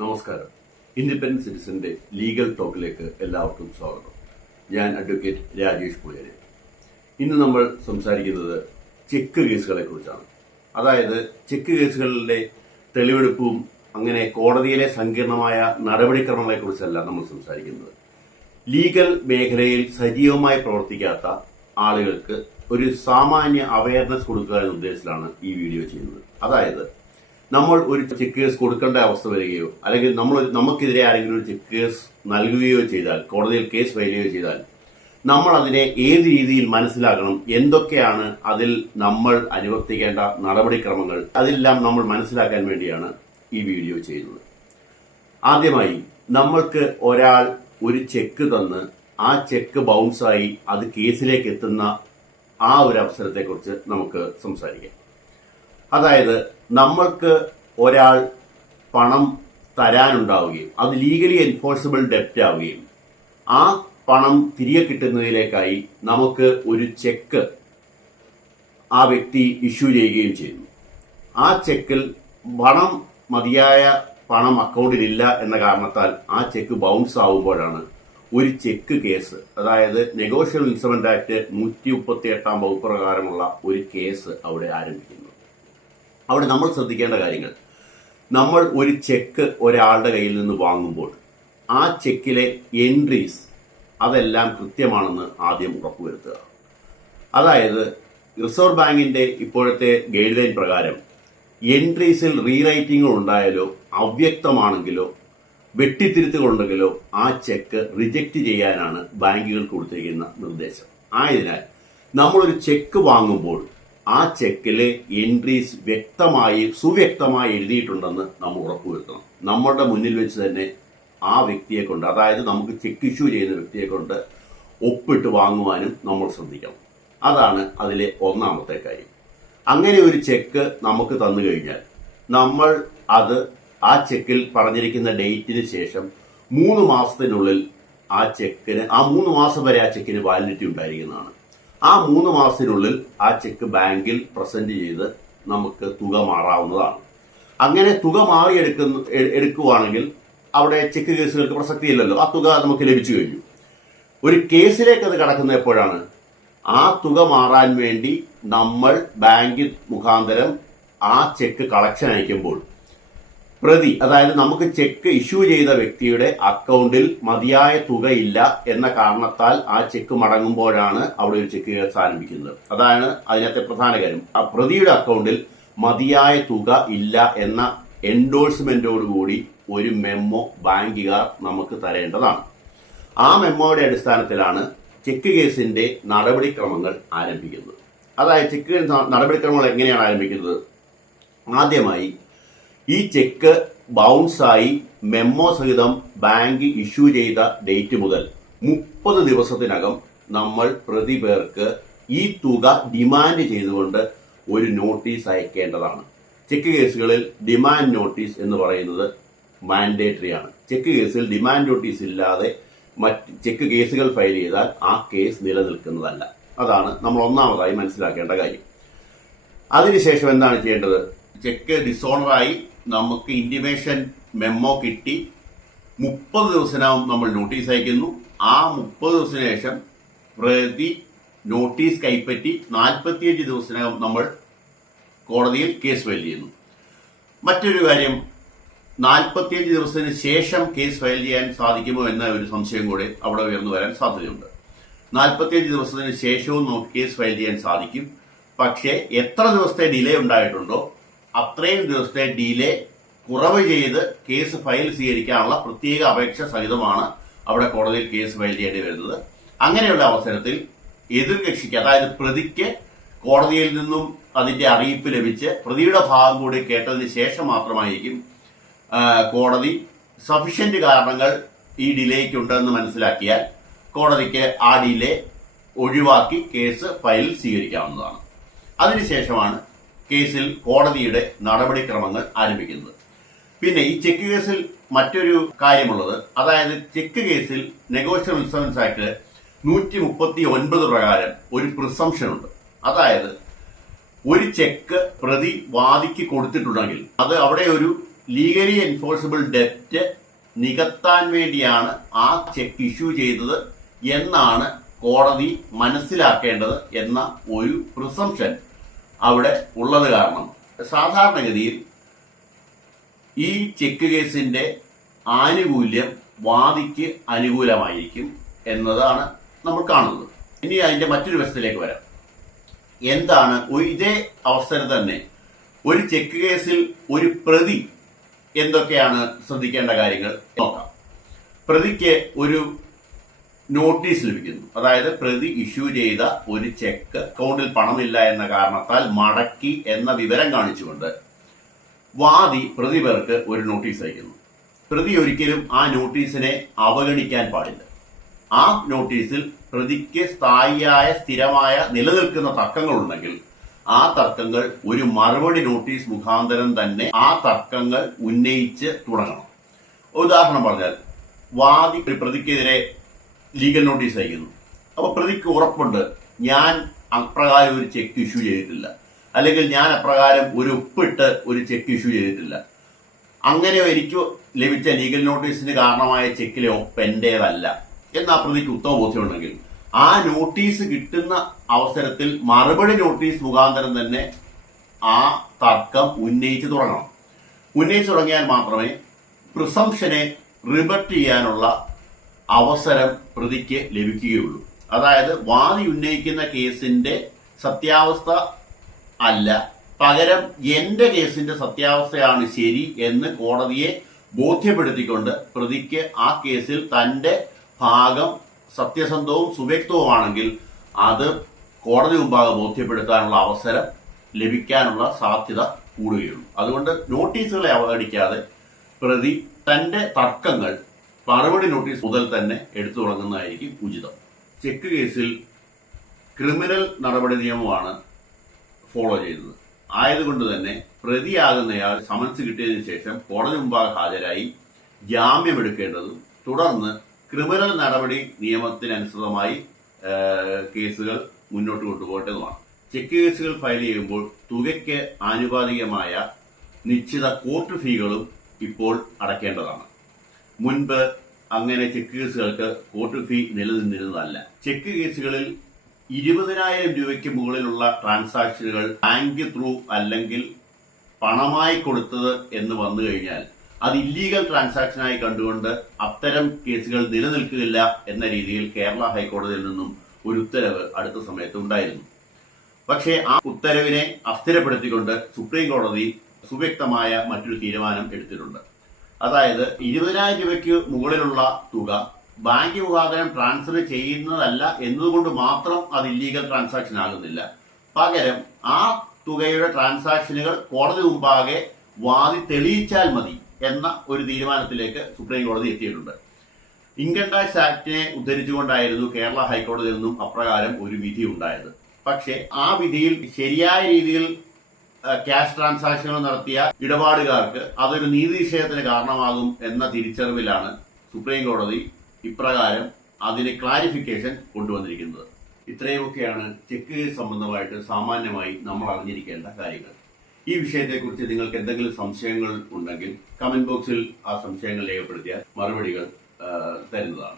നമസ്കാരം. Independent സിറ്റിസന്റെ legal ടോക്കിലേക്ക് എല്ലാവർക്കും സ്വാഗതം. ഞാൻ അഡ്വക്കേറ്റ് രാജേഷ് പുഴേരി. ഇന്ന് നമ്മൾ സംസാരിക്കുന്നത് ചെക്ക് കേസുകളെ കുറിച്ചാണ്. അതായത് ചെക്ക് കേസുകളിലെ തെളിവെടുപ്പും അങ്ങനെ കോടതിയിലെ സങ്കീർണമായ നടപടിക്രമങ്ങളെ കുറിച്ചല്ല നമ്മൾ സംസാരിക്കുന്നത്. ലീഗൽ മേഖലയിൽ സജീവമായി പ്രവർത്തിക്കാത്ത ആളുകൾക്ക് ഒരു സാമാന്യ അവയർനെസ് കൊടുക്കുക എന്ന ഉദ്ദേശത്തിലാണ് ഈ വീഡിയോ ചെയ്യുന്നത്. അതായത് നമ്മൾ ഒരു ചെക്ക് കേസ് കൊടുക്കേണ്ട അവസ്ഥ വരികയോ അല്ലെങ്കിൽ നമുക്കെതിരെ ആരെങ്കിലും ഒരു ചെക്ക് കേസ് നൽകുകയോ ചെയ്താൽ, കോടതിയിൽ കേസ് ഫയൽ ചെയ്യുകയോ ചെയ്താൽ, നമ്മൾ അതിനെ ഏത് രീതിയിൽ മനസ്സിലാക്കണം, എന്തൊക്കെയാണ് അതിൽ നമ്മൾ അനുവർത്തിക്കേണ്ട നടപടിക്രമങ്ങൾ, അതെല്ലാം നമ്മൾ മനസ്സിലാക്കാൻ വേണ്ടിയാണ് ഈ വീഡിയോ ചെയ്യുന്നത്. ആദ്യമായി നമ്മൾക്ക് ഒരാൾ ഒരു ചെക്ക് തന്ന് ആ ചെക്ക് ബൗൺസായി അത് കേസിലേക്ക് എത്തുന്ന ആ ഒരു അവസരത്തെക്കുറിച്ച് നമുക്ക് സംസാരിക്കാം. അതായത് നമ്മൾക്ക് ഒരാൾ പണം തരാനുണ്ടാവുകയും അത് ലീഗലി എൻഫോഴ്സിബിൾ ഡെപ്റ്റ് ആവുകയും ആ പണം തിരികെ കിട്ടുന്നതിലേക്കായി നമുക്ക് ഒരു ചെക്ക് ആ വ്യക്തി ഇഷ്യൂ ചെയ്യുകയും ചെയ്യുന്നു. ആ ചെക്കിൽ മതിയായ പണം അക്കൗണ്ടിലില്ല എന്ന കാരണത്താൽ ആ ചെക്ക് ബൗൺസ് ആവുമ്പോഴാണ് ഒരു ചെക്ക് കേസ്, അതായത് നെഗോഷ്യബിൾ ഇൻസ്ട്രുമെന്റ് ആക്ട് 138 വകുപ്പ് പ്രകാരമുള്ള ഒരു കേസ് അവിടെ ആരംഭിക്കുന്നത്. അവിടെ നമ്മൾ ശ്രദ്ധിക്കേണ്ട കാര്യങ്ങൾ, നമ്മൾ ഒരു ചെക്ക് ഒരാളുടെ കയ്യിൽ നിന്ന് വാങ്ങുമ്പോൾ ആ ചെക്കിലെ എൻട്രീസ് അതെല്ലാം കൃത്യമാണെന്ന് ആദ്യം ഉറപ്പുവരുത്തുക. അതായത് റിസർവ് ബാങ്കിന്റെ ഇപ്പോഴത്തെ ഗൈഡ് ലൈൻ പ്രകാരം എൻട്രീസിൽ റീറൈറ്റിംഗുകൾ ഉണ്ടായാലോ അവ്യക്തമാണെങ്കിലോ വെട്ടിത്തിരുത്തുകളുണ്ടെങ്കിലോ ആ ചെക്ക് റിജക്റ്റ് ചെയ്യാനാണ് ബാങ്കുകൾ കൊടുത്തിരിക്കുന്ന നിർദ്ദേശം. ആയതിനാൽ നമ്മളൊരു ചെക്ക് വാങ്ങുമ്പോൾ ആ ചെക്കിലെ എൻട്രീസ് സുവ്യക്തമായി എഴുതിയിട്ടുണ്ടെന്ന് നമ്മൾ ഉറപ്പുവരുത്തണം. നമ്മളുടെ മുന്നിൽ വെച്ച് തന്നെ ആ വ്യക്തിയെ കൊണ്ട്, അതായത് നമുക്ക് ചെക്ക് ഇഷ്യൂ ചെയ്യുന്ന വ്യക്തിയെ കൊണ്ട് ഒപ്പിട്ട് വാങ്ങുവാനും നമ്മൾ ശ്രദ്ധിക്കണം. അതാണ് അതിലെ ഒന്നാമത്തെ കാര്യം. അങ്ങനെ ഒരു ചെക്ക് നമുക്ക് തന്നു കഴിഞ്ഞാൽ നമ്മൾ ആ ചെക്കിൽ പറഞ്ഞിരിക്കുന്ന ഡേറ്റിന് ശേഷം 3 മാസത്തിനുള്ളിൽ ആ 3 മാസം വരെ ആ ചെക്കിന് വാലിഡിറ്റി ഉണ്ടായിരിക്കുന്നതാണ്. ആ 3 മാസത്തിനുള്ളിൽ ആ ചെക്ക് ബാങ്കിൽ പ്രസന്റ് ചെയ്ത് നമുക്ക് തുക മാറാവുന്നതാണ്. അങ്ങനെ തുക എടുക്കുവാണെങ്കിൽ അവിടെ ചെക്ക് കേസുകൾക്ക് പ്രസക്തിയില്ലല്ലോ, ആ തുക നമുക്ക് ലഭിച്ചു കഴിഞ്ഞു. ഒരു കേസിലേക്ക് അത് കടക്കുന്ന എപ്പോഴാണ്? ആ തുക മാറാൻ വേണ്ടി നമ്മൾ ബാങ്ക് മുഖാന്തരം ആ ചെക്ക് കളക്ഷൻ അയക്കുമ്പോൾ പ്രതി, അതായത് നമുക്ക് ചെക്ക് ഇഷ്യൂ ചെയ്ത വ്യക്തിയുടെ അക്കൗണ്ടിൽ മതിയായ തുക ഇല്ല എന്ന കാരണത്താൽ ആ ചെക്ക് മടങ്ങുമ്പോഴാണ് അവിടെ ഒരു ചെക്ക് കേസ് ആരംഭിക്കുന്നത്. അതാണ് അതിനകത്തെ പ്രധാന കാര്യം. ആ പ്രതിയുടെ അക്കൗണ്ടിൽ മതിയായ തുക ഇല്ല എന്ന എൻഡോഴ്സ്മെന്റോടുകൂടി ഒരു മെമ്മോ ബാങ്കുകാർ നമുക്ക് തരേണ്ടതാണ്. ആ മെമ്മോയുടെ അടിസ്ഥാനത്തിലാണ് ചെക്ക് കേസിന്റെ നടപടിക്രമങ്ങൾ ആരംഭിക്കുന്നത്. അതായത് ചെക്ക് നടപടിക്രമങ്ങൾ എങ്ങനെയാണ് ആരംഭിക്കുന്നത്? ആദ്യമായി ഈ ചെക്ക് ബൗൺസായി മെമ്മോ സഹിതം ബാങ്ക് ഇഷ്യൂ ചെയ്ത ഡേറ്റ് മുതൽ 30 ദിവസത്തിനകം നമ്മൾ പ്രതി പേർക്ക് ഈ തുക ഡിമാൻഡ് ചെയ്തുകൊണ്ട് ഒരു നോട്ടീസ് അയക്കേണ്ടതാണ്. ചെക്ക് കേസുകളിൽ ഡിമാൻഡ് നോട്ടീസ് എന്ന് പറയുന്നത് മാൻഡേറ്ററി ആണ്. ചെക്ക് കേസിൽ ഡിമാൻഡ് നോട്ടീസ് ഇല്ലാതെ മറ്റ് ചെക്ക് കേസുകൾ ഫയൽ ചെയ്താൽ ആ കേസ് നിലനിൽക്കുന്നതല്ല. അതാണ് നമ്മൾ ഒന്നാമതായി മനസ്സിലാക്കേണ്ട കാര്യം. അതിനുശേഷം എന്താണ് ചെയ്യേണ്ടത്? ചെക്ക് ഡിസോണറായി നമുക്ക് ഇന്റിമേഷൻ മെമ്മോ കിട്ടി 30 ദിവസത്തിനകം നമ്മൾ നോട്ടീസ് അയക്കുന്നു. ആ 30 ദിവസത്തിന് ശേഷം പ്രതി നോട്ടീസ് കൈപ്പറ്റി 45 ദിവസത്തിനകം നമ്മൾ കോടതിയിൽ കേസ് ഫയൽ ചെയ്യുന്നു. മറ്റൊരു കാര്യം, 45 ദിവസത്തിന് ശേഷം കേസ് ഫയൽ ചെയ്യാൻ സാധിക്കുമോ എന്ന ഒരു സംശയം കൂടെ അവിടെ ഉയർന്നു വരാൻ സാധ്യതയുണ്ട്. 45 ദിവസത്തിന് ശേഷവും നമുക്ക് കേസ് ഫയൽ ചെയ്യാൻ സാധിക്കും. പക്ഷേ എത്ര ദിവസത്തെ ഡിലേ ഉണ്ടായിട്ടുണ്ടോ അത്രയും ദിവസത്തെ ഡിലേ കുറവ് ചെയ്ത് കേസ് ഫയൽ സ്വീകരിക്കാനുള്ള പ്രത്യേക അപേക്ഷ സഹിതമാണ് അവിടെ കോടതിയിൽ കേസ് ഫയൽ ചെയ്യേണ്ടി വരുന്നത്. അങ്ങനെയുള്ള അവസരത്തിൽ എതിർകക്ഷിക്ക്, അതായത് പ്രതിക്ക് കോടതിയിൽ നിന്നും അതിന്റെ അറിയിപ്പ് ലഭിച്ച് പ്രതിയുടെ ഭാഗം കൂടി കേട്ടതിന് ശേഷം മാത്രമായിരിക്കും കോടതി സഫിഷ്യന്റ് കാരണങ്ങൾ ഈ ഡിലേക്ക് ഉണ്ടെന്ന് മനസ്സിലാക്കിയാൽ കോടതിക്ക് ആ ഡിലേ ഒഴിവാക്കി കേസ് ഫയൽ സ്വീകരിക്കാവുന്നതാണ്. അതിനുശേഷമാണ് കേസിൽ കോടതിയുടെ നടപടിക്രമങ്ങൾ ആരംഭിക്കുന്നത്. പിന്നെ ഈ ചെക്ക് കേസിൽ മറ്റൊരു കാര്യമുള്ളത്, അതായത് ചെക്ക് കേസിൽ നെഗോഷ്യബിൾ ഇൻസ്ട്രുമെന്റ്സ് ആക്ട് 139 പ്രകാരം ഒരു പ്രിസംപ്ഷൻ ഉണ്ട്. അതായത് ഒരു ചെക്ക് പ്രതി വാദിക്ക് കൊടുത്തിട്ടുണ്ടെങ്കിൽ അത് അവിടെ ഒരു ലീഗലി എൻഫോഴ്സിബിൾ ഡെപ്റ്റ് നികത്താൻ വേണ്ടിയാണ് ആ ചെക്ക് ഇഷ്യൂ ചെയ്തത് എന്നാണ് കോടതി മനസ്സിലാക്കേണ്ടത് എന്ന ഒരു പ്രിസംഷൻ അവിടെ ഉള്ളത് കാരണം സാധാരണഗതിയിൽ ഈ ചെക്ക് കേസിന്റെ ആനുകൂല്യം വാദിക്ക് അനുകൂലമായിരിക്കും എന്നതാണ് നമ്മൾ കാണുന്നത്. ഇനി അതിന്റെ മറ്റൊരു വശത്തിലേക്ക് വരാം. എന്താണ് ഇതേ അവസരം തന്നെ ഒരു ചെക്ക് കേസിൽ ഒരു പ്രതി എന്തൊക്കെയാണ് ശ്രദ്ധിക്കേണ്ട കാര്യങ്ങൾ നോക്കാം. പ്രതിക്ക് ഒരു നോട്ടീസ് ലഭിക്കുന്നു. അതായത് പ്രതി ഇഷ്യൂ ചെയ്ത ഒരു ചെക്ക് അക്കൗണ്ടിൽ പണമില്ല എന്ന കാരണത്താൽ മടക്കി എന്ന വിവരം കാണിച്ചുകൊണ്ട് വാദി പ്രതിപേർക്ക് ഒരു നോട്ടീസ് അയക്കുന്നു. പ്രതി ഒരിക്കലും ആ നോട്ടീസിനെ അവഗണിക്കാൻ പാടില്ല. ആ നോട്ടീസിൽ പ്രതിക്ക് സ്ഥായിയായ സ്ഥിരമായ നിലനിൽക്കുന്ന തർക്കങ്ങളുണ്ടെങ്കിൽ ആ തർക്കങ്ങൾ ഒരു മറുപടി നോട്ടീസ് മുഖാന്തരം തന്നെ ആ തർക്കങ്ങൾ ഉന്നയിച്ച് തുടങ്ങണം. ഉദാഹരണം പറഞ്ഞാൽ വാദി പ്രതിക്കെതിരെ ലീഗൽ നോട്ടീസ് അയക്കുന്നു. അപ്പൊ പ്രതിക്ക് ഉറപ്പുണ്ട് ഞാൻ അപ്രകാരം ഒരു ചെക്ക് ഇഷ്യൂ ചെയ്തിട്ടില്ല, അല്ലെങ്കിൽ ഞാൻ അപ്രകാരം ഒരു ഒപ്പിട്ട് ഒരു ചെക്ക് ഇഷ്യൂ ചെയ്തിട്ടില്ല, അങ്ങനെ എനിക്ക് ലഭിച്ച ലീഗൽ നോട്ടീസിന് കാരണമായ ചെക്കിലെ ഒപ്പ് എന്റേതല്ല എന്ന് ആ പ്രതിക്ക് ഉത്തമ ബോധ്യമുണ്ടെങ്കിൽ ആ നോട്ടീസ് കിട്ടുന്ന അവസരത്തിൽ മറുപടി നോട്ടീസ് മുഖാന്തരം തന്നെ ആ തർക്കം ഉന്നയിച്ചു തുടങ്ങണം. ഉന്നയിച്ചു തുടങ്ങിയാൽ മാത്രമേ പ്രിസംഷനെ റിബട്ട് ചെയ്യാനുള്ള അവസരം പ്രതിക്ക് ലഭിക്കുകയുള്ളൂ. അതായത് വാദി ഉന്നയിക്കുന്ന കേസിന്റെ സത്യാവസ്ഥ അല്ല, പകരം എന്റെ കേസിന്റെ സത്യാവസ്ഥയാണ് ശരി എന്ന് കോടതിയെ ബോധ്യപ്പെടുത്തിക്കൊണ്ട് പ്രതിക്ക് ആ കേസിൽ തന്റെ ഭാഗം സത്യസന്ധവും സുവ്യക്തവുമാണെങ്കിൽ അത് കോടതി മുമ്പാകെ ബോധ്യപ്പെടുത്താനുള്ള അവസരം ലഭിക്കാനുള്ള സാധ്യത കൂടുകയുള്ളൂ. അതുകൊണ്ട് നോട്ടീസുകളെ അവഗണിക്കാതെ പ്രതി തന്റെ തർക്കങ്ങൾ മറുപടി നോട്ടീസ് മുതൽ തന്നെ എടുത്തു തുടങ്ങുന്നതായിരിക്കും ഉചിതം. ചെക്ക് കേസിൽ ക്രിമിനൽ നടപടി നിയമമാണ് ഫോളോ ചെയ്യുന്നത്. ആയതുകൊണ്ട് തന്നെ പ്രതിയാകുന്നയാൾ സമൻസ് കിട്ടിയതിനു ശേഷം കോടതി മുമ്പാകെ ഹാജരായി ജാമ്യമെടുക്കേണ്ടതും തുടർന്ന് ക്രിമിനൽ നടപടി നിയമത്തിനനുസൃതമായി കേസുകൾ മുന്നോട്ട് കൊണ്ടുപോകേണ്ടതുമാണ്. ചെക്ക് കേസുകൾ ഫയൽ ചെയ്യുമ്പോൾ തുകയ്ക്ക് ആനുപാതികമായ നിശ്ചിത കോർട്ട് ഫീകളും ഇപ്പോൾ അടയ്ക്കേണ്ടതാണ്. മുൻപ് അങ്ങനെ ചെക്ക് കേസുകൾക്ക് കോർട്ട് ഫീ നിലനിന്നിരുന്നതല്ല. ചെക്ക് കേസുകളിൽ 20,000 രൂപയ്ക്ക് മുകളിലുള്ള ട്രാൻസാക്ഷനുകൾ ബാങ്ക് ത്രൂ അല്ലെങ്കിൽ പണമായി കൊടുത്തത് എന്ന് വന്നു കഴിഞ്ഞാൽ അത് ഇല്ലീഗൽ ട്രാൻസാക്ഷനായി കണ്ടുകൊണ്ട് അത്തരം കേസുകൾ നിലനിൽക്കില്ല എന്ന രീതിയിൽ കേരള ഹൈക്കോടതിയിൽ നിന്നും ഒരു ഉത്തരവ് അടുത്ത സമയത്ത് ഉണ്ടായിരുന്നു. പക്ഷേ ആ ഉത്തരവിനെ അസ്ഥിരപ്പെടുത്തിക്കൊണ്ട് സുപ്രീം കോടതി സുവ്യക്തമായ മറ്റൊരു തീരുമാനം എടുത്തിട്ടുണ്ട്. അതായത് 20,000 രൂപയ്ക്ക് മുകളിലുള്ള തുക ബാങ്ക് മുഖാന്തരം ട്രാൻസ്ഫർ ചെയ്യുന്നതല്ല എന്നതുകൊണ്ട് മാത്രം അത് ഇല്ലീഗൽ ട്രാൻസാക്ഷൻ ആകുന്നില്ല. പകരം ആ തുകയുടെ ട്രാൻസാക്ഷനുകൾ കോടതി മുമ്പാകെ വാദി തെളിയിച്ചാൽ മതി എന്ന ഒരു തീരുമാനത്തിലേക്ക് സുപ്രീം കോടതി എത്തിയിട്ടുണ്ട്. ഇൻകം ടാക്സ് ആക്ടിനെ ഉദ്ധരിച്ചുകൊണ്ടായിരുന്നു കേരള ഹൈക്കോടതിയിൽ നിന്നും അപ്രകാരം ഒരു വിധി ഉണ്ടായത്. പക്ഷേ ആ വിധിയിൽ ശരിയായ രീതിയിൽ ക്യാഷ് ട്രാൻസാക്ഷനുകൾ നടത്തിയ ഇടപാടുകാർക്ക് അതൊരു നീതിനിഷേധത്തിന് കാരണമാകും എന്ന തിരിച്ചറിവിലാണ് സുപ്രീം കോടതി ഇപ്രകാരം അതിന് ക്ലാരിഫിക്കേഷൻ കൊണ്ടുവന്നിരിക്കുന്നത്. ഇത്രയുമൊക്കെയാണ് ചെക്ക് കേസ് സംബന്ധമായിട്ട് സാമാന്യമായി നമ്മൾ അറിഞ്ഞിരിക്കേണ്ട കാര്യങ്ങൾ. ഈ വിഷയത്തെക്കുറിച്ച് നിങ്ങൾക്ക് എന്തെങ്കിലും സംശയങ്ങൾ ഉണ്ടെങ്കിൽ കമന്റ് ബോക്സിൽ ആ സംശയങ്ങൾ രേഖപ്പെടുത്തിയാൽ മറുപടികൾ തരുന്നതാണ്.